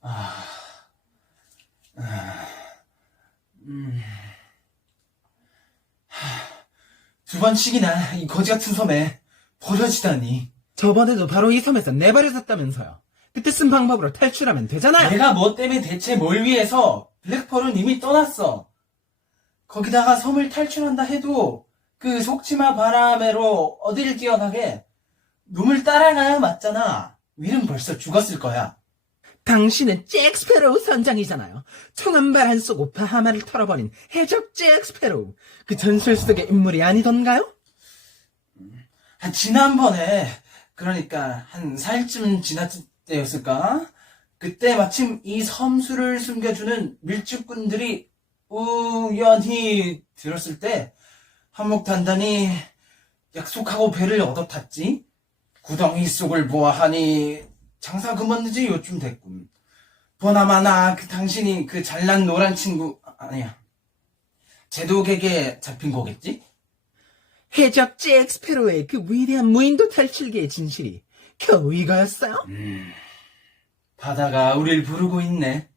아, 아, 음. 하, 두 번씩이나 이 거지 같은 섬에 버려지다니. 저번에도 바로 이 섬에서 내버려졌다면서요. 그때 쓴 방법으로 탈출하면 되잖아요. 내가 뭐 때문에 대체 뭘 위해서 블랙펄은 이미 떠났어. 거기다가 섬을 탈출한다 해도 그 속지마 바람으로 어디를 뛰어가게 놈을 따라가야 맞잖아. 윌은 벌써 죽었을 거야. 당신은 잭스페로우 선장이잖아요. 총한 쏘고 바하마를 털어버린 해적 잭스페로우. 그 전설 속의 인물이 아니던가요? 한 지난번에 그러니까 한 4일쯤 지났을 때였을까? 그때 마침 이 섬수를 숨겨주는 밀주꾼들이 우연히 들었을 때 한몫 단단히 약속하고 배를 얻어 탔지. 구덩이 속을 보아하니 장사 그만두지 요즘 됐군. 보나마나 그 당신이 그 잘난 노란 친구 아니야. 제독에게 잡힌 거겠지? 해적 잭스페로우의 그 위대한 무인도 탈출기의 진실이 겨우 이거였어요? 바다가 우릴 부르고 있네.